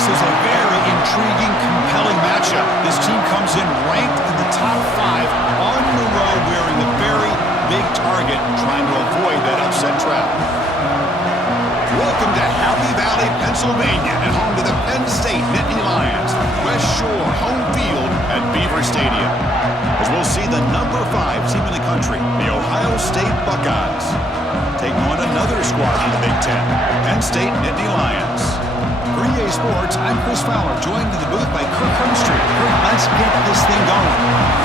This is a very intriguing, compelling matchup. This team comes in ranked in the top 5 on the road, wearing a very big target, trying to avoid that upset trap. Welcome to Happy Valley, Pennsylvania, and home to the Penn State Nittany Lions. West Shore home field at Beaver Stadium. As we'll see the number 5 team in the country, the Ohio State Buckeyes, taking on another squad from the Big Ten, Penn State Nittany Lions. For EA Sports, I'm Chris Fowler, joined in the booth by Kirk Humstreet. Kirk, let's get this thing going.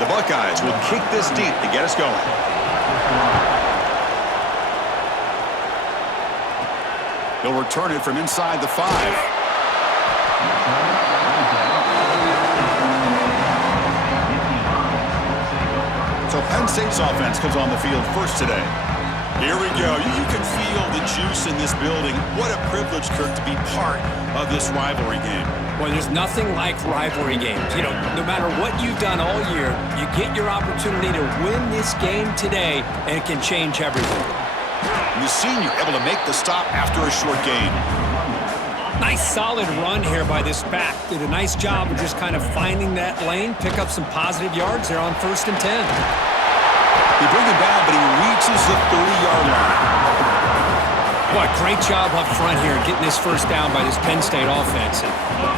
The Buckeyes will kick this deep to get us going. They'll return it from inside the 5. So Penn State's offense comes on the field first today. Here we go. You can feel the juice in this building. What a privilege, Kirk, to be part of this rivalry game. Well, there's nothing like rivalry games. You know, no matter what you've done all year, you get your opportunity to win this game today, and it can change everything. And the senior able to make the stop after a short gain. Nice solid run here by this back. Did a nice job of just kind of finding that lane, pick up some positive yards there on 1st and 10. He brings it down, but he reaches the 30-yard line. What a great job up front here getting this first down by this Penn State offense. And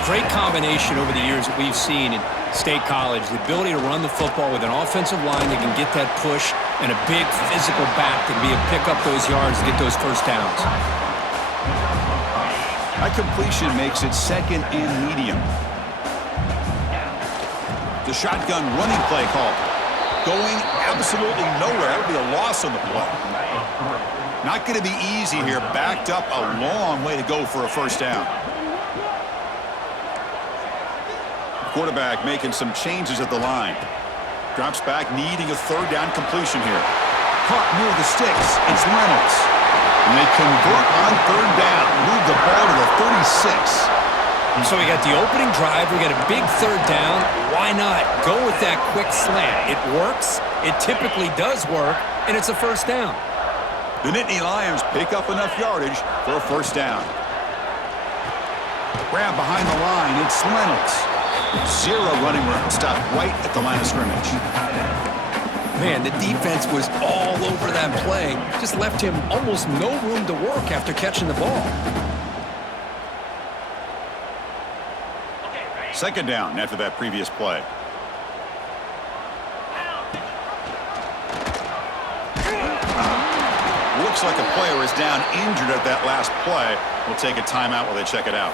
great combination over the years that we've seen in State College. The ability to run the football with an offensive line that can get that push and a big physical back to be able to pick up those yards and get those first downs. That completion makes it 2nd and medium. The shotgun running play call. Going absolutely nowhere. That would be a loss on the play. Not going to be easy here. Backed up a long way to go for a first down. Quarterback making some changes at the line. Drops back, needing a 3rd down completion here. Caught near the sticks. It's Reynolds. And they convert on 3rd down. Move the ball to the 36. So we got the opening drive. We got a big 3rd down. Why not go with that quick slant? It works. It typically does work. And it's a first down. The Nittany Lions pick up enough yardage for a first down. Grab behind the line. It's Reynolds. 0 running room. Stopped right at the line of scrimmage. Man, the defense was all over that play. Just left him almost no room to work after catching the ball. 2nd down after that previous play. Looks like a player is down injured at that last play. We'll take a timeout while they check it out.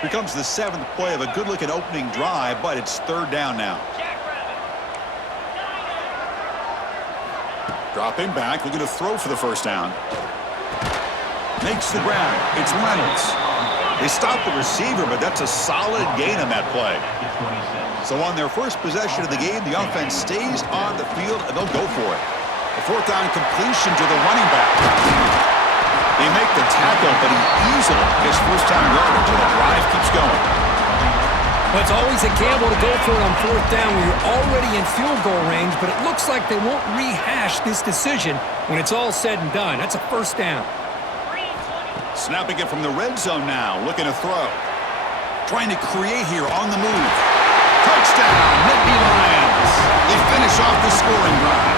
Here comes the 7th play of a good-looking opening drive, but it's 3rd down now. Dropping back, looking to throw for the first down. Makes the grab. It's Reynolds. They stopped the receiver, but that's a solid gain on that play. So on their first possession of the game, the offense stays on the field, and they'll go for it. A 4th down completion to the running back. They make the tackle, but he easily gets first-down yardage, and the drive keeps going. Well, it's always a gamble to go for it on 4th down when you're already in field goal range, but it looks like they won't rehash this decision when it's all said and done. That's a first down. Snapping it from the red zone now, looking to throw. Trying to create here on the move. Touchdown, Nittany Lions. They finish off the scoring drive.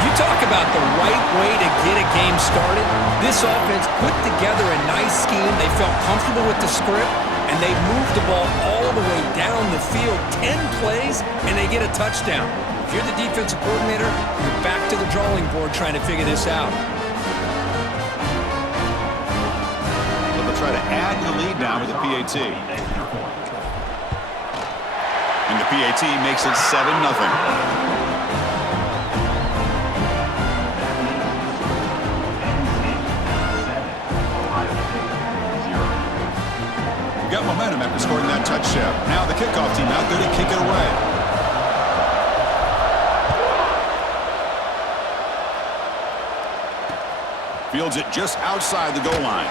You talk about about the right way to get a game started. This offense put together a nice scheme. They felt comfortable with the script, and they moved the ball all the way down the field, 10 plays, and they get a touchdown. If you're the defensive coordinator, you're back to the drawing board trying to figure this out. So they'll try to add the lead now with the PAT. And the PAT makes it 7-0. Got momentum after scoring that touchdown. Now the kickoff team out there to kick it away. Fields it just outside the goal line.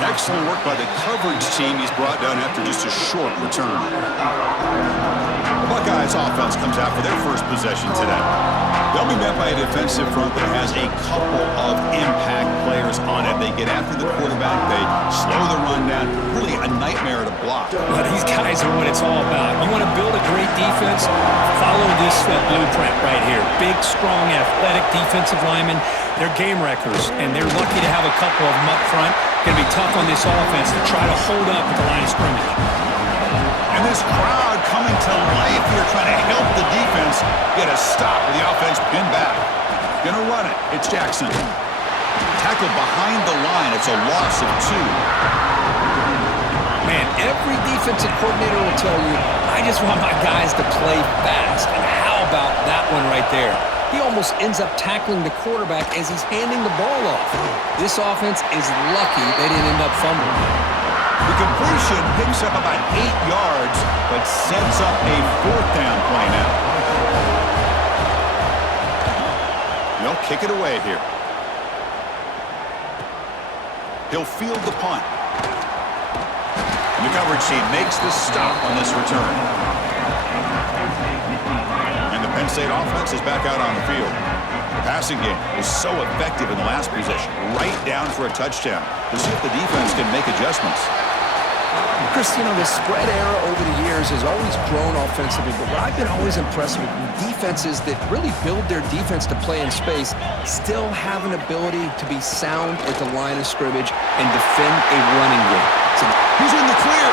Excellent work by the coverage team he's brought down after just a short return. The Buckeyes offense comes out for their first possession today. They'll be met by a defensive front that has a couple of impact players on it. They get after the quarterback. They slow the run down. Really a nightmare to block. Well, these guys are what it's all about. You want to build a great defense? Follow this blueprint right here. Big, strong, athletic defensive linemen. They're game wreckers, and they're lucky to have a couple of them up front. Going to be tough on this offense to try to hold up at the line of scrimmage. And this crowd coming to life here trying to help the defense get a stop with the offense pinned back. Gonna run it. It's Jackson. Tackled behind the line. It's a loss of 2. Man, every defensive coordinator will tell you, I just want my guys to play fast. And how about that one right there? He almost ends up tackling the quarterback as he's handing the ball off. This offense is lucky they didn't end up fumbling. The completion picks up about 8 yards, but sets up a 4th down play now. They'll kick it away here. He'll field the punt. And the coverage team makes the stop on this return. And the Penn State offense is back out on the field. The passing game was so effective in the last possession, right down for a touchdown. We'll see if the defense can make adjustments. Chris, you know, the spread era over the years has always grown offensively, but what I've been always impressed with defenses that really build their defense to play in space still have an ability to be sound at the line of scrimmage and defend a running game. So he's in the clear.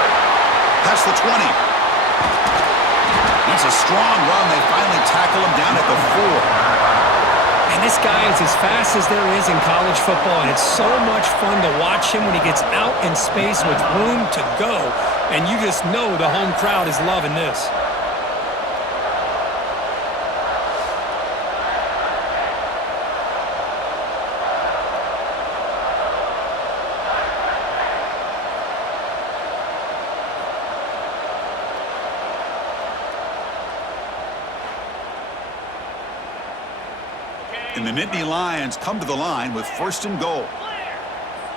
Past the 20. That's a strong run. They finally tackle him down at the 4. And this guy is as fast as there is in college football, and it's so much fun to watch him when he gets out in space with room to go. And you just know the home crowd is loving this. And the Nittany Lions come to the line with 1st and goal.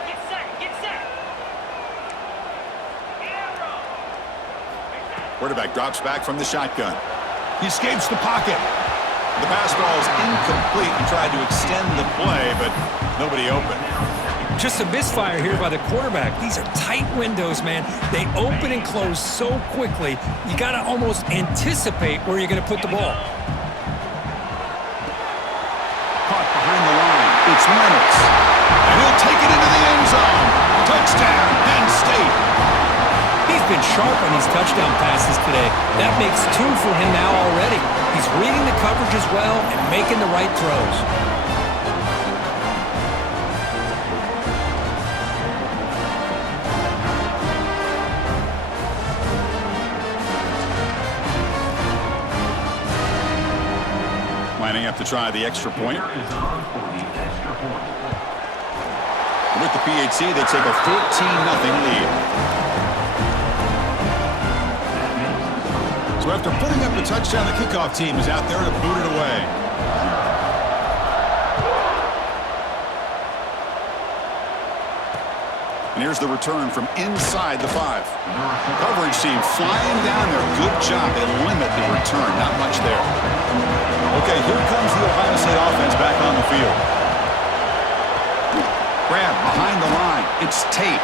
Get set. Quarterback drops back from the shotgun. He escapes the pocket. The pass ball is incomplete. He tried to extend the play, but nobody open. Just a misfire here by the quarterback. These are tight windows, man. They open and close so quickly, you got to almost anticipate where you're going to put the ball. Behind the line, it's Reynolds. And he'll take it into the end zone. Touchdown, Penn State. He's been sharp on these touchdown passes today. That makes 2 for him now already. He's reading the coverage as well and making the right throws. Lining up to try the extra point. With the PAT, they take a 14-0 lead. So after putting up the touchdown, the kickoff team is out there to boot it away. And here's the return from inside the 5. Coverage team flying down there. Good job. They limit the return. Not much there. Okay, here comes the Ohio State offense back on the field. Grab behind the line. It's Tate.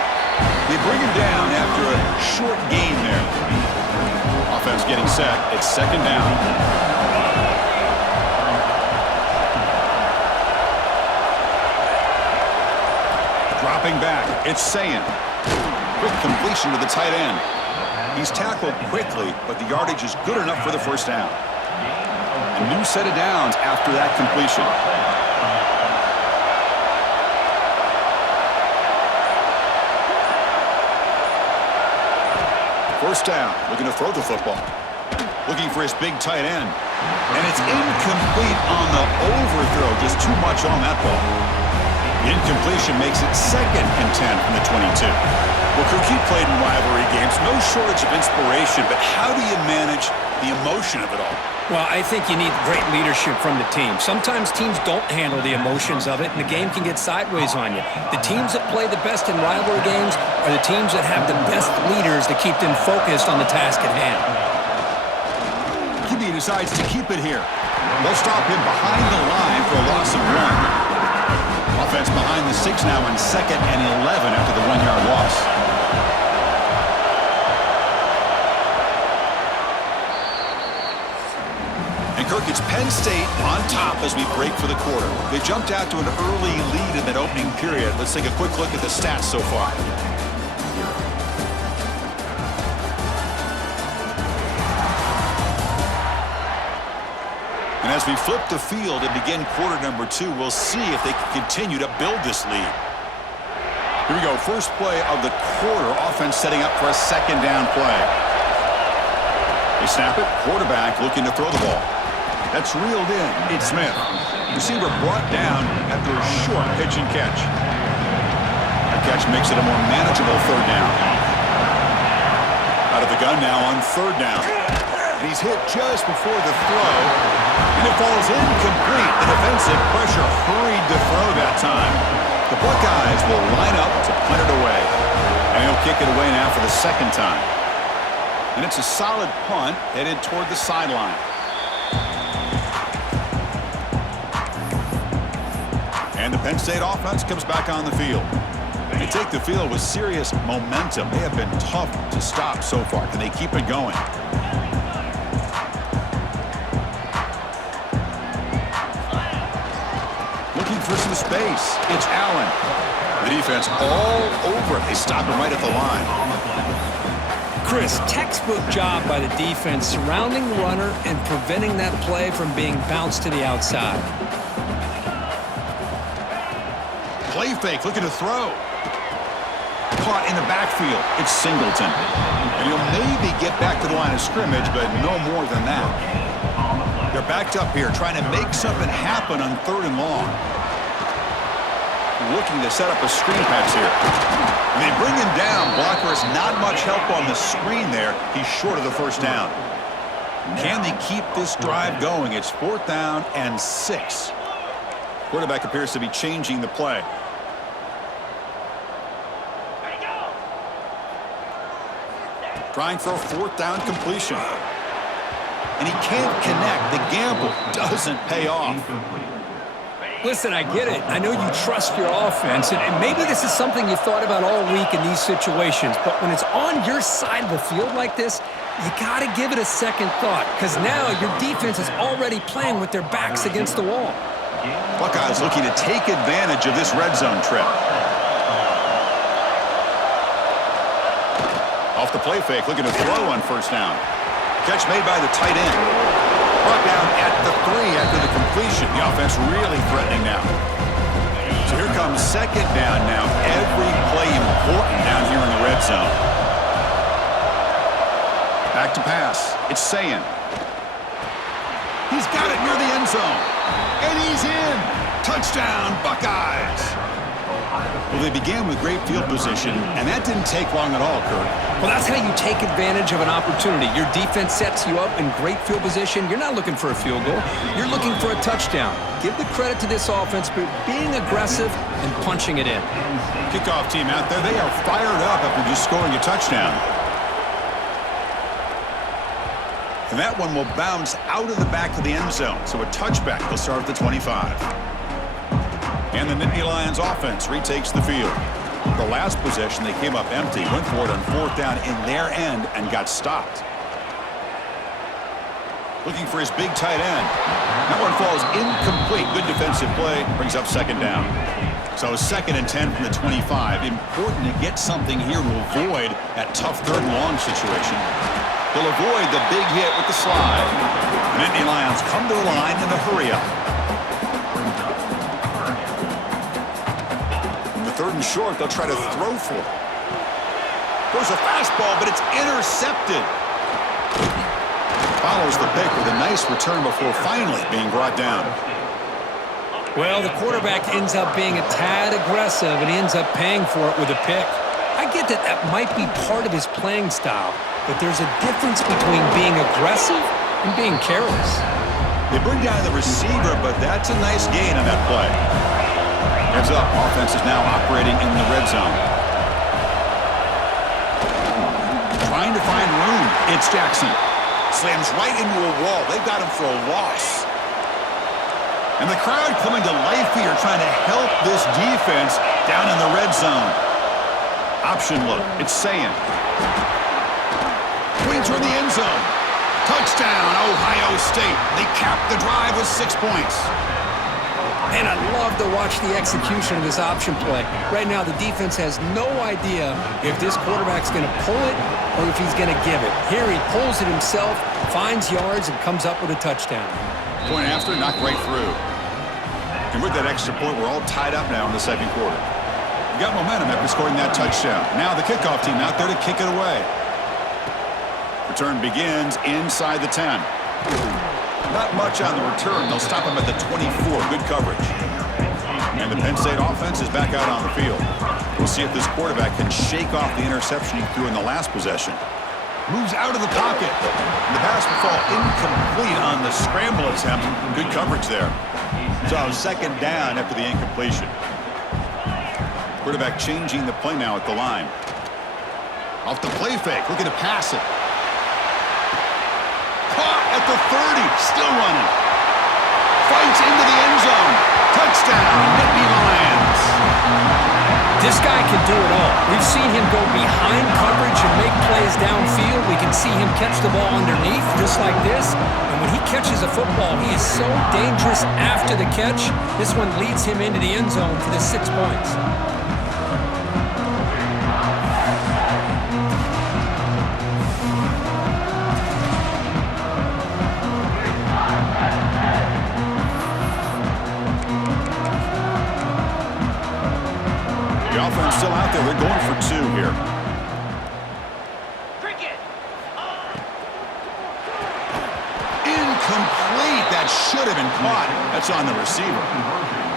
They bring him down after a short gain there. Offense getting set. It's 2nd down. Dropping back, it's Sayin. Quick completion to the tight end. He's tackled quickly, but the yardage is good enough for the first down. A new set of downs after that completion. First down, looking to throw the football. Looking for his big tight end. And it's incomplete on the overthrow. Just too much on that ball. The incompletion makes it 2nd and 10 from the 22. Well, Kirk, you played in rivalry games. No shortage of inspiration, but how do you manage the emotion of it all? Well, I think you need great leadership from the team. Sometimes teams don't handle the emotions of it, and the game can get sideways on you. The teams that play the best in rivalry games are the teams that have the best leaders to keep them focused on the task at hand. QB decides to keep it here. They'll stop him behind the line for a loss of 1. Offense behind the 6 now on 2nd and 11 after the 1-yard loss. And Kirk, it's Penn State on top as we break for the quarter. They jumped out to an early lead in that opening period. Let's take a quick look at the stats so far. And as we flip the field and begin quarter number 2, we'll see if they can continue to build this lead. Here we go, first play of the quarter. Offense setting up for a 2nd down play. They snap it, quarterback looking to throw the ball. That's reeled in. It's Smith. Receiver brought down after a short pitch and catch. That catch makes it a more manageable 3rd down. Out of the gun now on 3rd down. And he's hit just before the throw. And it falls incomplete. The defensive pressure hurried the throw that time. The Buckeyes will line up to punt it away. And he'll kick it away now for the 2nd time. And it's a solid punt headed toward the sideline. And the Penn State offense comes back on the field. They take the field with serious momentum. They have been tough to stop so far. Can they keep it going? Looking for some space. It's Allen. The defense all over it. They stop him right at the line. Chris, textbook job by the defense surrounding the runner and preventing that play from being bounced to the outside. Play fake, looking to throw. Caught in the backfield. It's Singleton. And he'll maybe get back to the line of scrimmage, but no more than that. They're backed up here, trying to make something happen on 3rd and long. Looking to set up a screen pass here. And they bring him down. Blockers, not much help on the screen there. He's short of the first down. Can they keep this drive going? It's 4th down and 6. Quarterback appears to be changing the play. Trying for a 4th down completion. And he can't connect. The gamble doesn't pay off. Listen, I get it. I know you trust your offense, and maybe this is something you've thought about all week in these situations, but when it's on your side of the field like this, you got to give it a second thought, because now your defense is already playing with their backs against the wall. Buckeyes looking to take advantage of this red zone trip. Off the play fake, looking to throw on 1st down. Catch made by the tight end. Brought down at the 3 after the completion. The offense really threatening now. So here comes 2nd down now. Every play important down here in the red zone. Back to pass. It's Sayin. He's got it near the end zone. And he's in. Touchdown, Buckeyes. Well, they began with great field position, and that didn't take long at all, Kirk. Well, that's how you take advantage of an opportunity. Your defense sets you up in great field position. You're not looking for a field goal. You're looking for a touchdown. Give the credit to this offense for being aggressive and punching it in. Kickoff team out there, they are fired up after just scoring a touchdown. And that one will bounce out of the back of the end zone. So a touchback will start at the 25. And the Nittany Lions offense retakes the field. The last possession, they came up empty, went for it on 4th down in their end and got stopped. Looking for his big tight end. That one falls incomplete. Good defensive play, brings up 2nd down. So 2nd and 10 from the 25. Important to get something here to avoid that tough 3rd and long situation. They'll avoid the big hit with the slide. And Nittany Lions come to the line in a hurry up. In the 3rd and short, they'll try to throw for it. There's a fastball, but it's intercepted. Follows the pick with a nice return before finally being brought down. Well, the quarterback ends up being a tad aggressive, and he ends up paying for it with a pick. I get that that might be part of his playing style, but there's a difference between being aggressive and being careless. They bring down the receiver, but that's a nice gain on that play. Heads up, offense is now operating in the red zone. Trying to find room. It's Jackson. Slams right into a wall. They've got him for a loss. And the crowd coming to life here, trying to help this defense down in the red zone. Option look. It's Sayan. Going toward the end zone. Touchdown, Ohio State. They capped the drive with 6 points. And I love to watch the execution of this option play. Right now, the defense has no idea if this quarterback's going to pull it or if he's going to give it. Here he pulls it himself, finds yards, and comes up with a touchdown. Point after, knocked right through. And with that extra point, we're all tied up now in the 2nd quarter. We got momentum after scoring that touchdown. Now the kickoff team out there to kick it away. Return begins inside the 10. Not much on the return. They'll stop him at the 24. Good coverage. And the Penn State offense is back out on the field. We'll see if this quarterback can shake off the interception he threw in the last possession. Moves out of the pocket. And the pass will fall incomplete on the scramble attempt. Good coverage there. So 2nd down after the incompletion. Quarterback changing the play now at the line. Off the play fake. Looking to pass it. Caught at the 30. Still running. Fights into the end zone. Touchdown, Nittany Lions. This guy can do it all. We've seen him go behind coverage and make plays downfield. We can see him catch the ball underneath just like this. And when he catches a football, he is so dangerous after the catch. This one leads him into the end zone for the 6 points. The offense still out there. They're going for 2 here. Cricket. Incomplete. That should have been caught. That's on the receiver.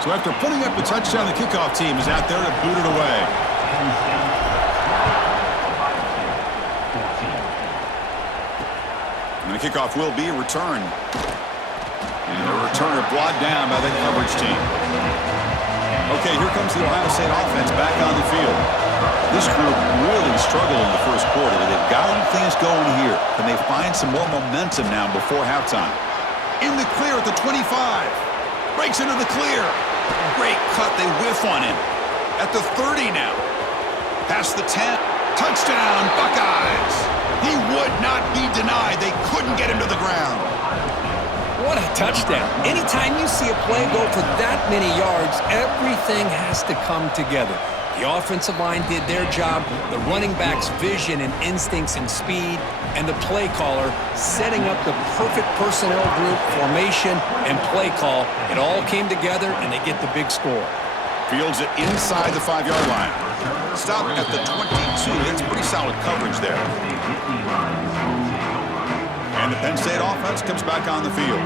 So after putting up the touchdown, the kickoff team is out there to boot it away. And the kickoff will be returned. And the returner brought down by the coverage team. Okay, here comes the Ohio State offense back on the field. This group really struggled in the 1st quarter. They've got things going here. Can they find some more momentum now before halftime? In the clear at the 25. Breaks into the clear. Great cut. They whiff on him. At the 30 now. Past the 10. Touchdown, Buckeyes. He would not be denied. They couldn't get him to the ground. What a touchdown. Anytime you see a play go for that many yards, everything has to come together. The offensive line did their job, the running back's vision and instincts and speed, and the play caller setting up the perfect personnel group, formation, and play call. It all came together, and they get the big score. Fields it inside the 5-yard line. Stop at the 22. That's pretty solid coverage there. And the Penn State offense comes back on the field.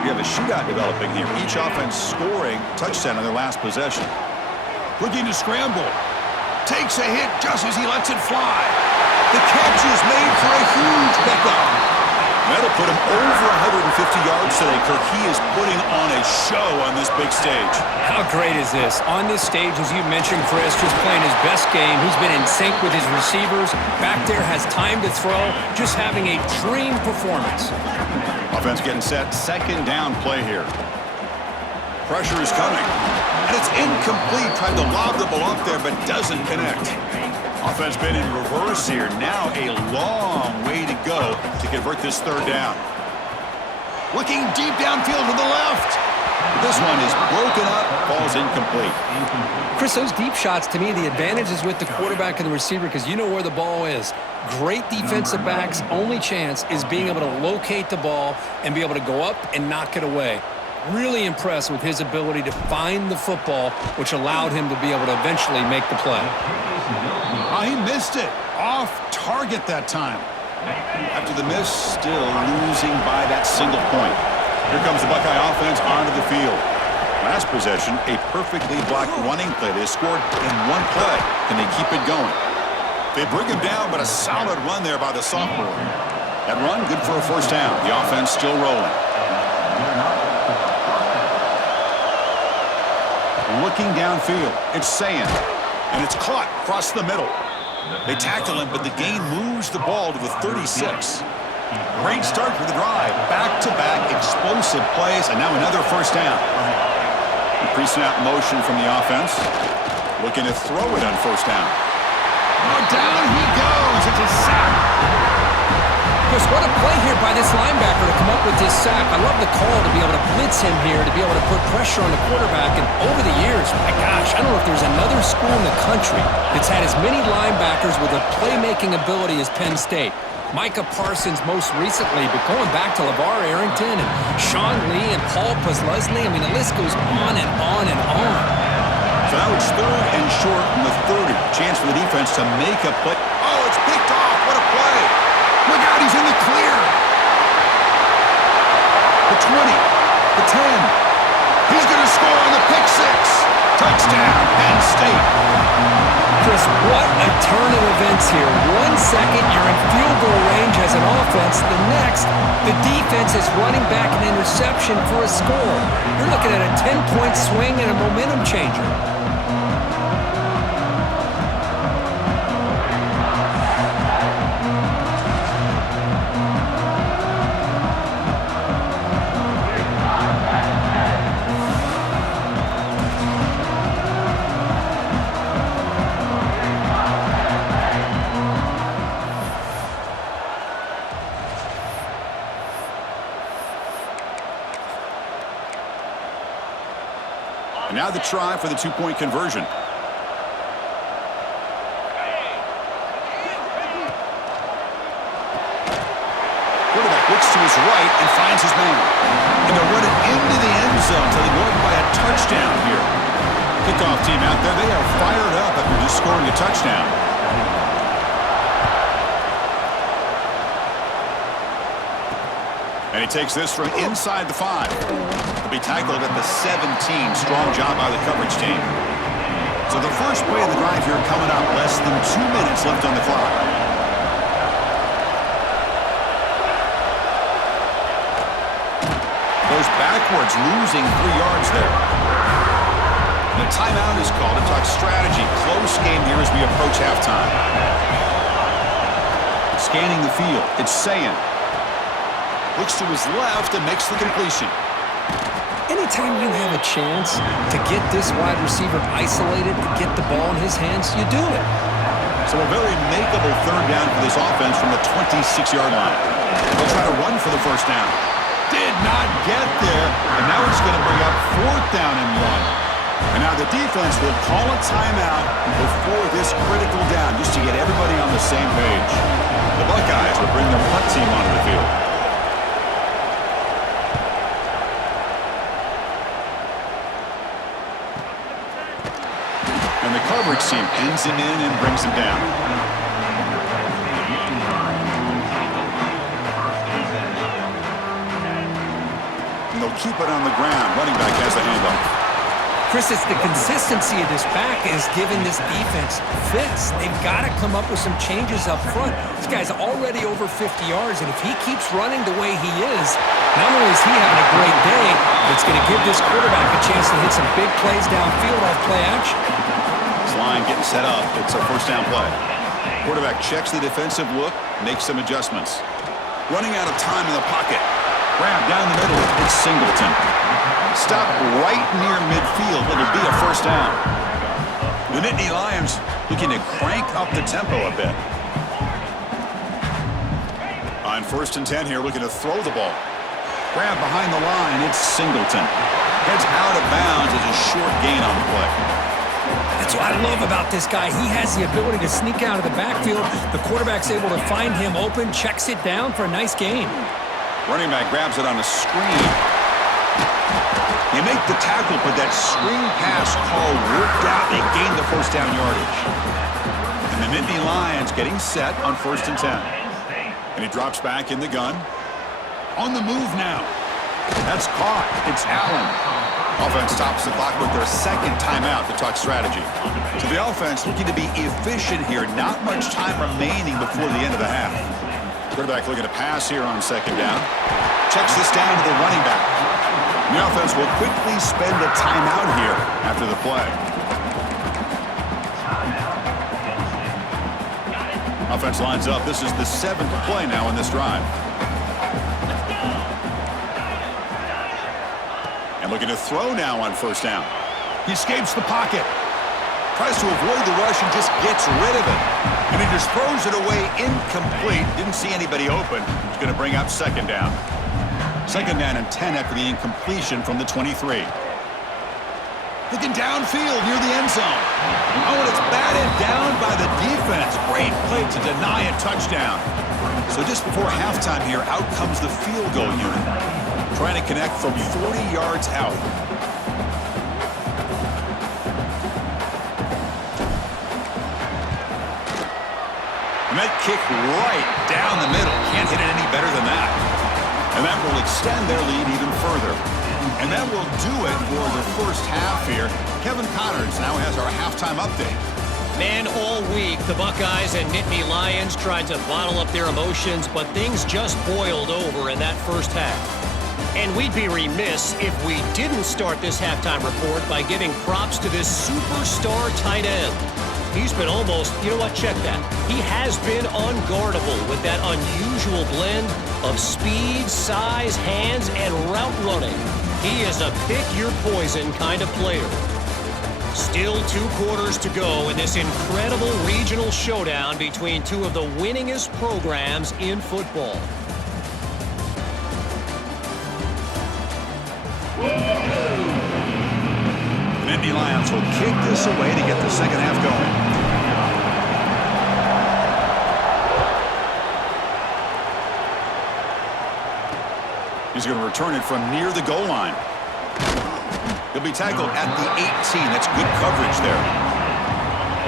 We have a shootout developing here. Each offense scoring touchdown on their last possession. Looking to scramble. Takes a hit just as he lets it fly. The catch is made for a huge pickup. That'll put him over 150 yards today, Kirk. He is putting on a show on this big stage. How great is this? On this stage, as you mentioned, Chris, just playing his best game. He's been in sync with his receivers. Back there, has time to throw. Just having a dream performance. Offense getting set. 2nd down play here. Pressure is coming. And it's incomplete. Tried to lob the ball up there, but doesn't connect. Offense been in reverse here. Now a long way to go to convert this 3rd down. Looking deep downfield to the left. This one is broken up, falls incomplete. Chris, those deep shots, to me, the advantage is with the quarterback and the receiver because you know where the ball is. Great defensive backs' only chance is being able to locate the ball and be able to go up and knock it away. Really impressed with his ability to find the football, which allowed him to be able to eventually make the play. Oh, he missed it. Off target that time. After the miss, still losing by that single point. Here comes the Buckeye offense onto the field. Last possession, a perfectly blocked running play. They scored in one play. Can they keep it going? They bring him down, but a solid run there by the sophomore. That run, good for a first down. The offense still rolling. Looking downfield, it's Sand, and it's caught across the middle. They tackle him, but the gain moves the ball to the 36. Great start for the drive. Back-to-back explosive plays, and now another first down. The pre-snap motion from the offense. Looking to throw it on first down. Oh, down he goes. It's a sack. Chris, what a play here by this linebacker to come up with this sack. I love the call to be able to blitz him here, to be able to put pressure on the quarterback. And over the years, my gosh, I don't know if there's another school in the country that's had as many linebackers with a playmaking ability as Penn State. Micah Parsons most recently, but going back to LeVar Arrington and Sean Lee and Paul Posluszny, I mean, the list goes on and on and on. So now it's third and short from the 30. Chance for the defense to make a play. Oh, it's picked off. What a play. Look out, he's in the clear. The 20, the 10. He's going to score on the pick six. Touchdown, Penn State. Chris, what a turn of events here. 1 second, you're in field goal range as an offense. The next, the defense is running back an interception for a score. You're looking at a 10-point swing and a momentum changer. And now the try for the two-point conversion. Quarterback looks to his right and finds his man. And they'll run it into the end zone until they go up by a touchdown here. Kickoff team out there, they are fired up after just scoring a touchdown. And he takes this from inside the 5. He'll be tackled at the 17. Strong job by the coverage team. So the first play of the drive here coming up. Less than 2 minutes left on the clock. Goes backwards, losing 3 yards there. And a timeout is called to talk strategy. Close game here as we approach halftime. Scanning the field, it's Sand. Looks to his left and makes the completion. Anytime you have a chance to get this wide receiver isolated, to get the ball in his hands, you do it. So a very makeable third down for this offense from the 26-yard line. They'll try to run for the first down. Did not get there, and now it's going to bring up fourth down and 1. And now the defense will call a timeout before this critical down just to get everybody on the same page. The Buckeyes will bring their punt team onto the field. And the coverage team pins him in and brings him down. And they'll keep it on the ground. Running back has the handoff. Chris, it's the consistency of this back is giving this defense fits. They've got to come up with some changes up front. This guy's already over 50 yards, and if he keeps running the way he is, not only is he having a great day, but it's going to give this quarterback a chance to hit some big plays downfield off play action. This line getting set up. It's a first down play. Quarterback checks the defensive look, makes some adjustments. Running out of time in the pocket. Grab down the middle. It's Singleton. Stop right near midfield. It'll be a first down. The Nittany Lions looking to crank up the tempo a bit. On 1st and 10 here, looking to throw the ball. Grab behind the line. It's Singleton. Heads out of bounds as a short gain on the play. That's what I love about this guy. He has the ability to sneak out of the backfield. The quarterback's able to find him open, checks it down for a nice gain. Running back grabs it on a screen. They make the tackle, but that screen pass call worked out. They gained the first down yardage. And the Nittany Lions getting set on 1st and 10. And he drops back in the gun. On the move now. That's caught. It's Allen. Offense stops the clock with their second timeout to talk strategy. So the offense looking to be efficient here. Not much time remaining before the end of the half. Quarterback looking to pass here on 2nd down. Checks this down to the running back. And the offense will quickly spend a timeout here after the play. Offense lines up. This is the 7th play now in this drive. And looking to throw now on 1st down. He escapes the pocket. Tries to avoid the rush and just gets rid of it. And he just throws it away incomplete. Didn't see anybody open. He's going to bring up 2nd down. 2nd down and 10 after the incompletion from the 23. Looking downfield near the end zone. Oh, and it's batted down by the defense. Great play to deny a touchdown. So just before halftime here, out comes the field goal unit. Trying to connect from 40 yards out. And that kick right down the middle. Can't hit it any better than that. And that will extend their lead even further. And that will do it for the first half here. Kevin Connors now has our halftime update. Man, all week, the Buckeyes and Nittany Lions tried to bottle up their emotions, but things just boiled over in that first half. And we'd be remiss if we didn't start this halftime report by giving props to this superstar tight end. He's been almost, you know what, check that. He has been unguardable with that unusual blend of speed, size, hands, and route running. He is a pick-your-poison kind of player. Still 2 quarters to go in this incredible regional showdown between two of the winningest programs in football. The Nittany Lions will kick this away to get the second half going. He's going to return it from near the goal line. He'll be tackled at the 18. That's good coverage there.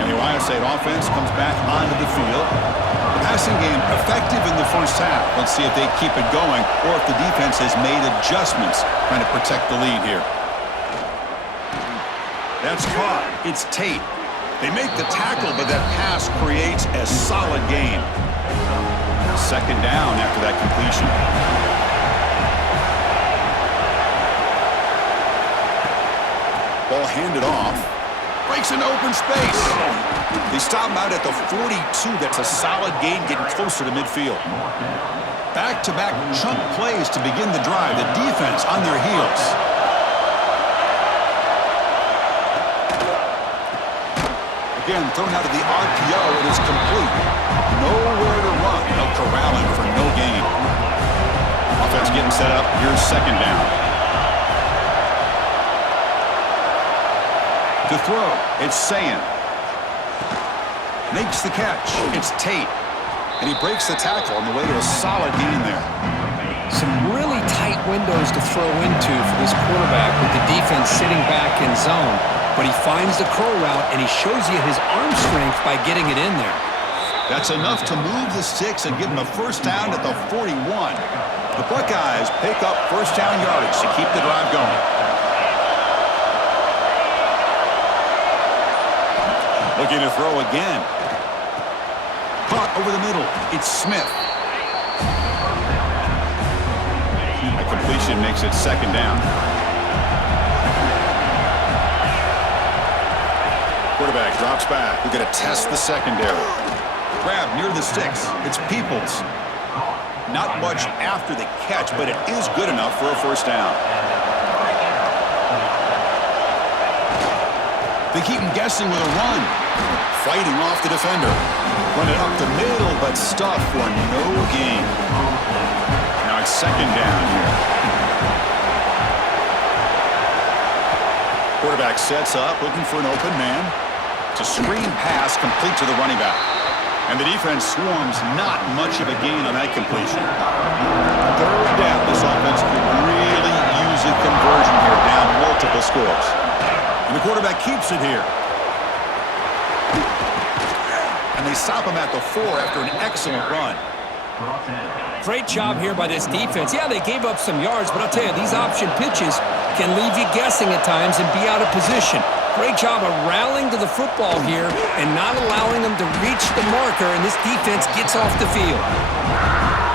And the Ohio State offense comes back onto the field. The passing game effective in the first half. Let's see if they keep it going or if the defense has made adjustments trying to protect the lead here. That's caught. It's Tate. They make the tackle, but that pass creates a solid gain. 2nd down after that completion. Ball handed off. Breaks into open space. They stop him out at the 42. That's a solid gain, getting closer to midfield. Back-to-back chunk plays to begin the drive. The defense on their heels. Again, thrown out of the RPO, it is complete. Nowhere to run. No corralling for no gain. Offense getting set up. Here's 2nd down. To throw, it's Sayin. Makes the catch. It's Tate. And he breaks the tackle on the way to a solid gain there. Some really tight windows to throw into for this quarterback with the defense sitting back in zone. But he finds the crow route, and he shows you his arm strength by getting it in there. That's enough to move the sticks and give him a first down at the 41. The Buckeyes pick up first down yardage to keep the drive going. Looking to throw again. Caught over the middle. It's Smith. A completion makes it 2nd down. Quarterback drops back. We're going to test the secondary. Grab near the sticks. It's Peoples. Not much after the catch, but it is good enough for a first down. They keep him guessing with a run. Fighting off the defender. Run it up the middle, but stuffed for no gain. Now it's 2nd down here. quarterback sets up, looking for an open man. It's a screen pass complete to the running back. And the defense swarms, not much of a gain on that completion. Third down, this offense could really use a conversion here, down multiple scores. And the quarterback keeps it here. And they stop him at the 4 after an excellent run. Great job here by this defense. Yeah, they gave up some yards, but I'll tell you, these option pitches can leave you guessing at times and be out of position. Great job of rallying to the football here and not allowing them to reach the marker, and this defense gets off the field.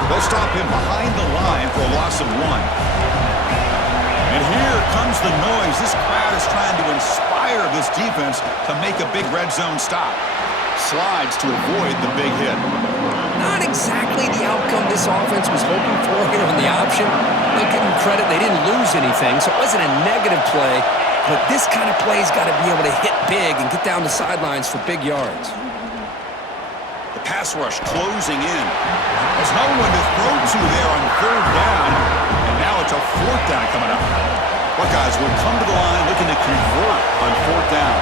They'll stop him behind the line for a loss of 1. And here comes the noise. This crowd is trying to inspire this defense to make a big red zone stop. Slides to avoid the big hit. Not exactly the outcome this offense was hoping for here on the option. They'll give them credit. They didn't lose anything, so it wasn't a negative play. But this kind of play's got to be able to hit big and get down the sidelines for big yards. The pass rush closing in. There's no one to throw to there on 3rd down. And now it's a 4th down coming up. Buckeyes will come to the line looking to convert on 4th down.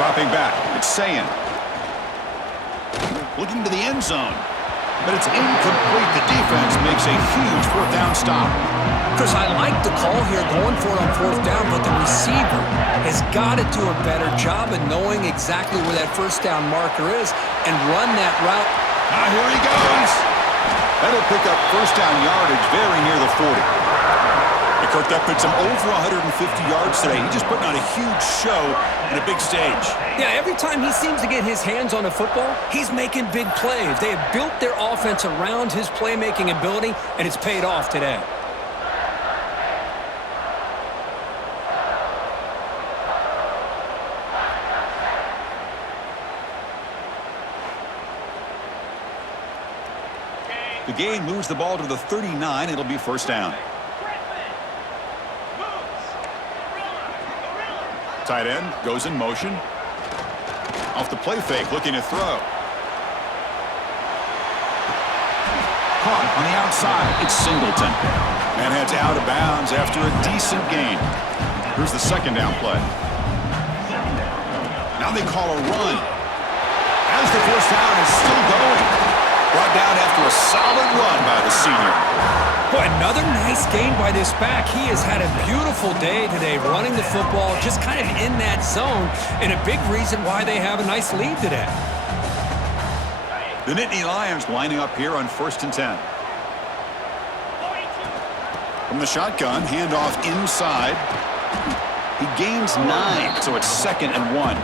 Dropping back, it's Sayin. Looking to the end zone. But it's incomplete. The defense makes a huge 4th down stop. Chris, I like the call here going for it on 4th down, but the receiver has got to do a better job of knowing exactly where that 1st down marker is and run that route. Here he goes. That'll pick up 1st down yardage very near the 40. Kirk, that puts him over 150 yards today. He's just putting on a huge show in a big stage. Yeah, every time he seems to get his hands on the football, he's making big plays. They have built their offense around his playmaking ability, and it's paid off today. The gain moves the ball to the 39. It'll be 1st down. Tight end goes in motion. Off the play fake, looking to throw. Caught on the outside. It's Singleton. And heads out of bounds after a decent gain. Here's the 2nd down play. Now they call a run. As the 1st down is still going. Brought down after a solid run by the senior. Boy, another nice game by this back. He has had a beautiful day today running the football, just kind of in that zone, and a big reason why they have a nice lead today. The Nittany Lions lining up here on 1st and 10. From the shotgun, handoff inside. He gains 9, so it's 2nd and 1.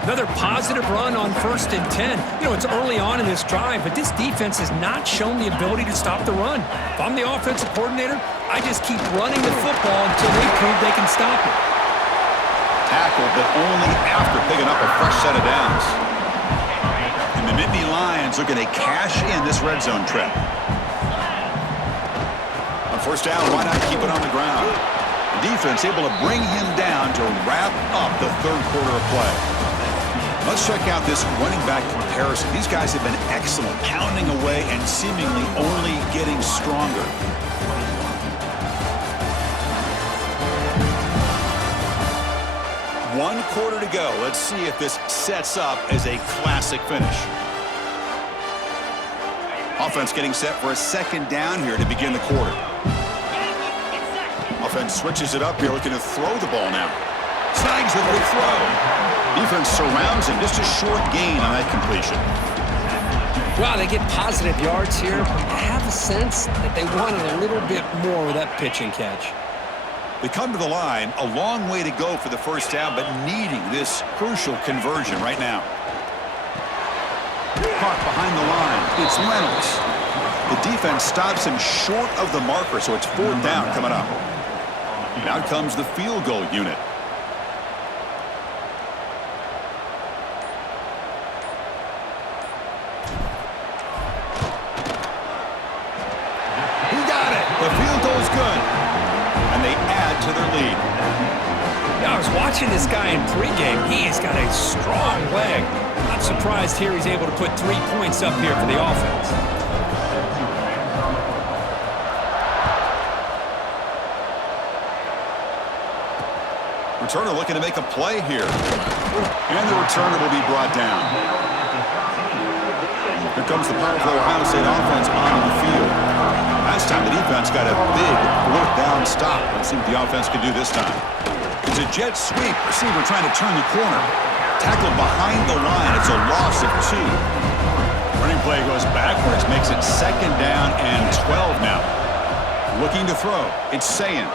Another positive run on 1st and 10. You know, it's early on in this drive, but this defense has not shown the ability to stop the run. If I'm the offensive coordinator, I just keep running the football until they prove they can stop it. Tackle, but only after picking up a fresh set of downs. And the Nittany Lions looking to cash in this red zone trip. On 1st down, why not keep it on the ground? The defense able to bring him down to wrap up the 3rd quarter of play. Let's check out this running back comparison. These guys have been excellent, pounding away and seemingly only getting stronger. One quarter to go. Let's see if this sets up as a classic finish. Offense getting set for a 2nd down here to begin the quarter. Offense switches it up here, looking to throw the ball now. Snags the big throw. Defense surrounds him. Just a short gain on that completion. Wow, they get positive yards here. I have a sense that they wanted a little bit more with that pitch and catch. They come to the line. A long way to go for the 1st down, but needing this crucial conversion right now. Caught behind the line. It's Reynolds. The defense stops him short of the marker, so it's 4th down coming up. Now comes the field goal unit. The field goal is good, and they add to their lead. Now, I was watching this guy in pregame. He has got a strong leg. Not surprised here he's able to put 3 points up here for the offense. returner looking to make a play here. And the returner will be brought down. Here comes the powerful Ohio State offense onto the field. Last time the defense got a big fourth down stop. Let's see what the offense can do this time. It's a jet sweep. Receiver trying to turn the corner. Tackled behind the line. It's a loss of 2. Running play goes backwards. Makes it 2nd down and 12 now. Looking to throw. It's Sayin.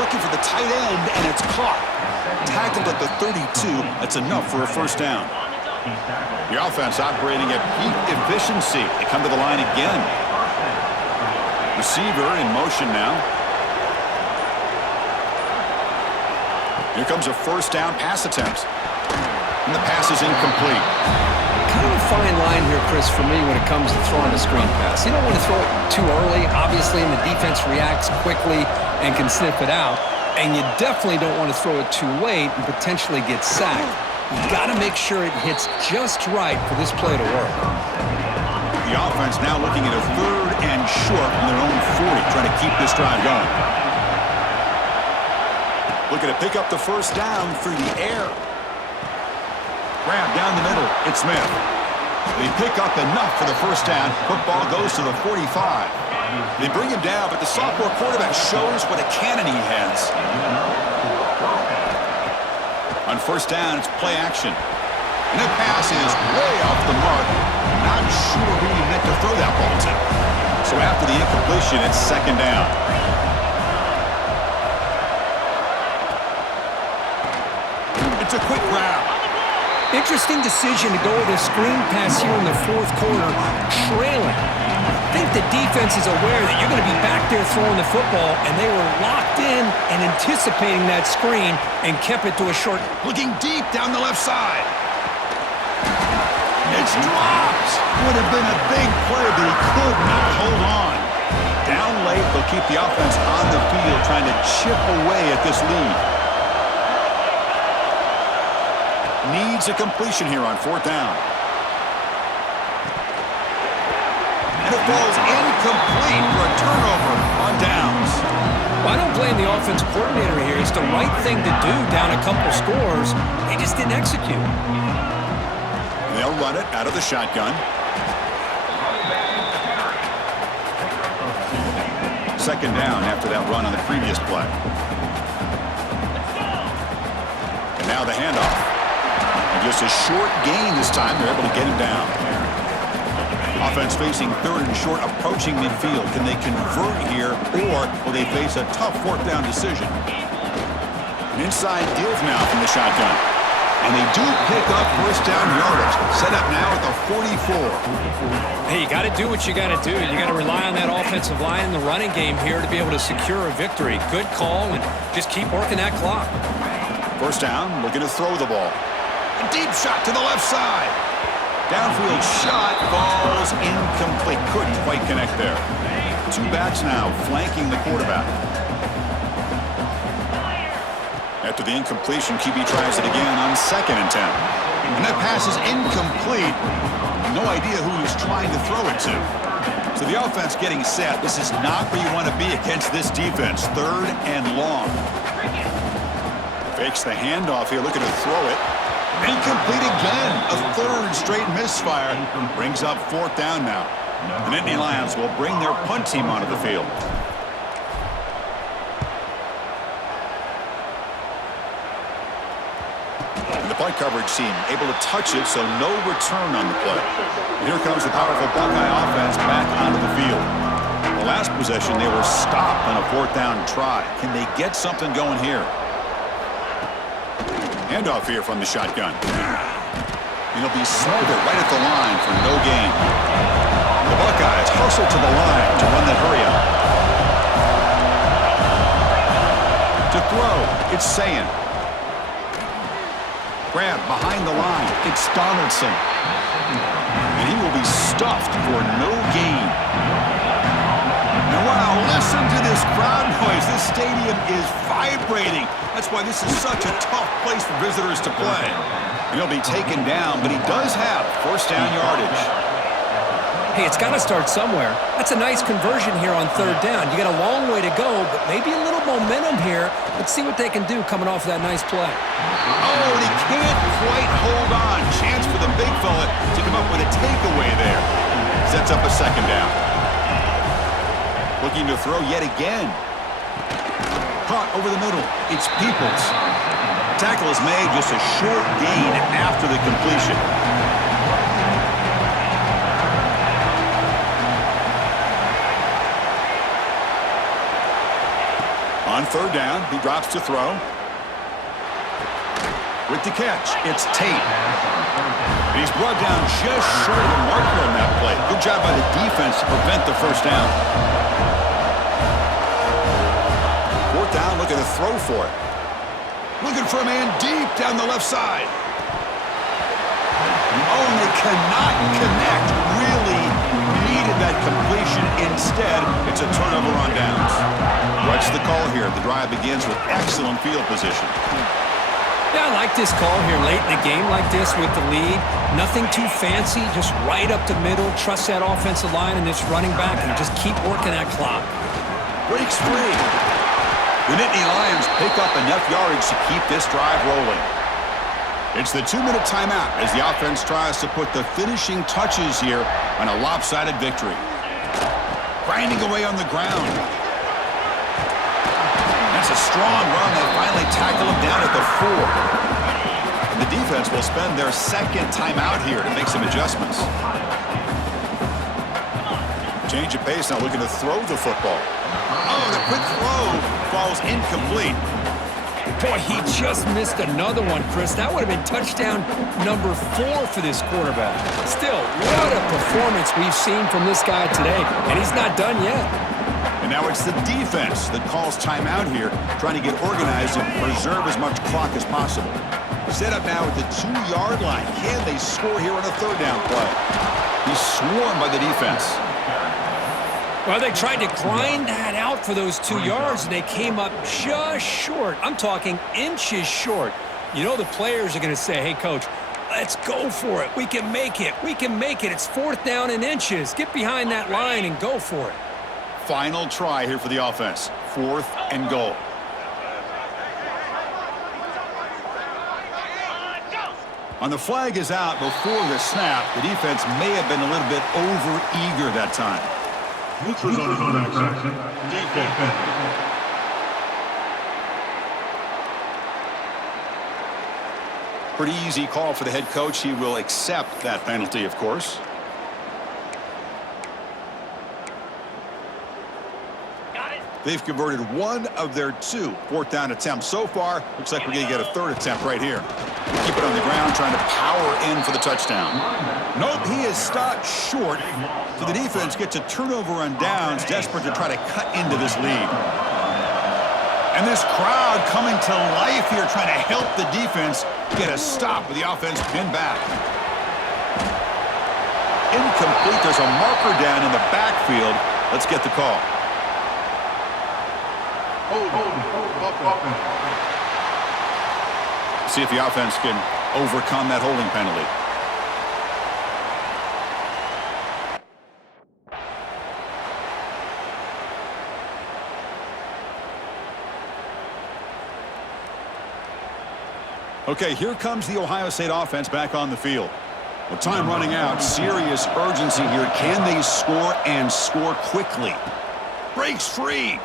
Looking for the tight end, and it's caught. Tackled at the 32. That's enough for a first down. The offense operating at peak efficiency. They come to the line again. Receiver in motion now. Here comes a first down pass attempt. And the pass is incomplete. Kind of a fine line here, Chris, for me when it comes to throwing a screen pass. You don't want to throw it too early, obviously, and the defense reacts quickly and can sniff it out. And you definitely don't want to throw it too late and potentially get sacked. You've got to make sure it hits just right for this play to work. The offense now looking at a 3rd and short from their own 40, trying to keep this drive going. Looking to pick up the first down through the air. Grab down the middle. It's Smith. They pick up enough for the first down. Football goes to the 45. They bring him down, but the sophomore quarterback shows what a cannon he has. On first down, it's play action. And that pass is way off the mark. Not sure who he meant to throw that ball to. So after the incompletion, it's 2nd down. It's a quick grab. Interesting decision to go with a screen pass here in the 4th quarter, trailing. I think the defense is aware that you're going to be back there throwing the football, and they were locked in and anticipating that screen and kept it to a short. Looking deep down the left side. It's dropped. Would have been a big play, but he could not hold on. Down late, they'll keep the offense on the field trying to chip away at this lead. Needs a completion here on 4th down. And it falls incomplete for a turnover on downs. Well, I don't blame the offense coordinator here. It's the right thing to do down a couple scores. They just didn't execute. They'll run it out of the shotgun. Second down after that run on the previous play. And now the handoff. And just a short gain this time. They're able to get him down. Offense facing 3rd and short, approaching midfield. Can they convert here, or will they face a tough 4th down decision? An inside give now from the shotgun. And they do pick up first down yardage. Set up now at the 44. Hey, you got to do what you got to do. You got to rely on that offensive line in the running game here to be able to secure a victory. Good call, and just keep working that clock. First down, looking to throw the ball. A deep shot to the left side. Downfield shot falls incomplete. Couldn't quite connect there. 2 backs now flanking the quarterback. After the incompletion, QB tries it again on 2nd and 10. And that pass is incomplete. No idea who he's trying to throw it to. So the offense getting set. This is not where you want to be against this defense. 3rd and long. Fakes the handoff here, looking to throw it. Incomplete again. A 3rd straight misfire. Brings up 4th down now. The Nittany Lions will bring their punt team onto the field. And the punt coverage team able to touch it, so no return on the play. And here comes the powerful Buckeye offense back onto the field. The last possession, they were stopped on a 4th down try. Can they get something going here? Handoff here from the shotgun. He'll be smothered right at the line for no gain. The Buckeyes hustle to the line to run the hurry up. To throw, it's Sayin. Grab behind the line, it's Donaldson. And he will be stuffed for no gain. And wow, listen to this crowd noise. This stadium is vibrating. That's why this is such a tough place for visitors to play. And he'll be taken down, but he does have first down yardage. Hey, it's got to start somewhere. That's a nice conversion here on third down. You got a long way to go, but maybe a little momentum here. Let's see what they can do coming off that nice play. Oh, and he can't quite hold on. Chance for the big fella to come up with a takeaway there. Sets up a second down. Looking to throw yet again. Caught over the middle. It's Peoples. Tackle is made, just a short gain after the completion. On third down, he drops to throw. With the catch, it's Tate. And he's brought down just short of the marker on that play. Good job by the defense to prevent the first down. Fourth down, looking to throw for it. Looking for a man deep down the left side. Oh, and they cannot connect. Really needed that completion. Instead, it's a turnover on downs. What's the call here? The drive begins with excellent field position. Yeah, I like this call here late in the game like this with the lead. Nothing too fancy, just right up the middle. Trust that offensive line and this running back and just keep working that clock. Breaks free. The Nittany Lions pick up enough yardage to keep this drive rolling. It's the 2-minute timeout as the offense tries to put the finishing touches here on a lopsided victory. Grinding away on the ground. That's a strong run. They finally tackle him down at the 4. And the defense will spend their second timeout here to make some adjustments. Change of pace now, looking to throw the football. Oh, the quick throw falls incomplete. Boy, he just missed another one, Chris. That would have been touchdown number 4 for this quarterback. Still, what a performance we've seen from this guy today, and he's not done yet. And now it's the defense that calls timeout here, trying to get organized and preserve as much clock as possible. Set up now at the 2-yard line. Can they score here on a third down play? He's swarmed by the defense. Well, they tried to grind that out for those 2 yards, and they came up just short. I'm talking inches short. You know the players are going to say, hey, Coach, let's go for it. We can make it. We can make it. It's fourth down in inches. Get behind that line and go for it. Final try here for the offense. 4th and goal. On the flag is out before the snap. The defense may have been a little bit over-eager that time. Neutral zone infraction. Defense. Pretty easy call for the head coach. He will accept that penalty, of course. They've converted 1 of their 2 fourth down attempts so far. Looks like we're going to get a third attempt right here. Keep it on the ground, trying to power in for the touchdown. Nope, he is stopped short. So the defense gets a turnover on downs, desperate to try to cut into this lead. And this crowd coming to life here, trying to help the defense get a stop with the offense pinned back. Incomplete. There's a marker down in the backfield. Let's get the call. See if the offense can overcome that holding penalty. Okay, here comes the Ohio State offense back on the field. With time running out, serious urgency here. Can they score and score quickly? Breaks free.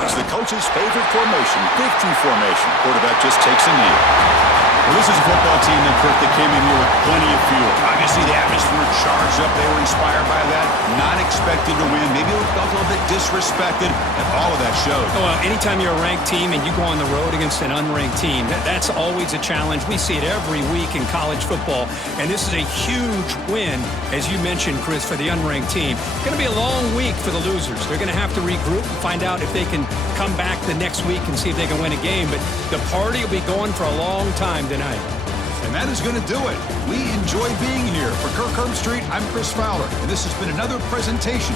It's the coach's favorite formation, victory formation. Quarterback just takes a knee. Well, this is a football team that came in here with plenty of fuel. Obviously, the atmosphere charged up. They were inspired by that. Not expected to win. Maybe it felt a little bit disrespected, and all of that showed. Well, anytime you're a ranked team and you go on the road against an unranked team, that's always a challenge. We see it every week in college football, and this is a huge win, as you mentioned, Chris, for the unranked team. It's going to be a long week for the losers. They're going to have to regroup and find out if they can come back the next week and see if they can win a game. But the party will be going for a long time tonight. And that is going to do it. We enjoy being here. For Kirk Herbstreit, I'm Chris Fowler, and this has been another presentation